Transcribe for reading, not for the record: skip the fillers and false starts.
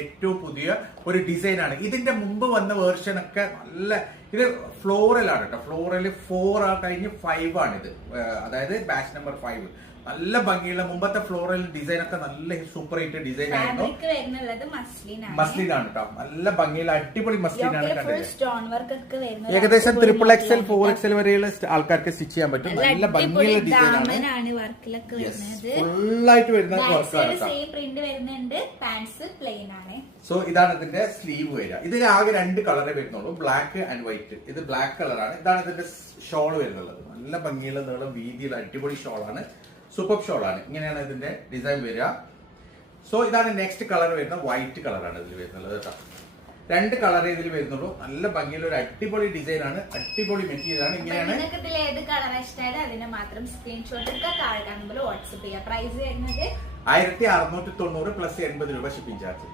ഏറ്റവും പുതിയ ഒരു ഡിസൈൻ ആണ്. ഇതിന്റെ മുമ്പ് വന്ന വേർഷൻ ഒക്കെ നല്ല ഇത് ഫ്ലോറൽ ആണ് കേട്ടോ. ഫ്ലോറൽ 4 കഴിഞ്ഞ് 5 ആണ് ഇത്. അതായത് ബാച്ച് നമ്പർ 5. നല്ല ഭംഗിയുള്ള മുമ്പത്തെ ഫ്ലോറൽ ഡിസൈൻ ഒക്കെ നല്ല സൂപ്പർ ഹിറ്റ് ഡിസൈൻ ആയിരുന്നു. മസ്ലിൻ ആണ് കേട്ടോ. നല്ല ഭംഗിയുള്ള അടിപൊളി മസ്ലിൻ ആണ് കണ്ടത്. ഏകദേശം XXL 4XL വരെയുള്ള ആൾക്കാർക്ക് സ്റ്റിച്ച് ചെയ്യാൻ പറ്റും. നല്ല ഭംഗിയുള്ള ഡിസൈൻ ആണ്. ഫുള്ളായിട്ട് വരുന്ന വർക്കാണ്. സോ ഇതാണ് ഇതിന്റെ സ്ലീവ് വരിക. ഇതിൽ ആകെ 2 കളറേ വരുന്നുള്ളൂ, ബ്ലാക്ക് ആൻഡ് വൈറ്റ്. ഇത് ബ്ലാക്ക് കളറാണ്. ഇതാണ് ഇതിന്റെ ഷോൾ വരുന്നുള്ളത്. നല്ല ഭംഗിയുള്ള നീളം വീതിയുള്ള അടിപൊളി ഷോളാണ്. സൂപ്പർ ഷോളാണ്. ഇങ്ങനെയാണ് ഇതിന്റെ ഡിസൈൻ വരിക. സോ ഇതാണ് നെക്സ്റ്റ് കളർ വരുന്നത്. വൈറ്റ് കളറാണ് ഇതിൽ വരുന്നുള്ളത് കേട്ടോ. 2 കളറേ ഇതിൽ വരുന്നുള്ളൂ. നല്ല ഭംഗിയുള്ള ഒരു അടിപൊളി ഡിസൈൻ ആണ്. അടിപൊളി മെറ്റീരിയൽ ആണ്. ഇങ്ങനെയാണ്. ഏത് കളർ ഇഷ്ടമായാലും അതിനെ മാത്രം സ്ക്രീൻഷോട്ട് എടുക്കുക, താഴെ കാണുമ്പോൾ വാട്സ്ആപ്പ് ചെയ്യുക. പ്രൈസ് വരുന്നത് 1690 പ്ലസ് 80 രൂപ ഷിപ്പിംഗ് ചാർജ്.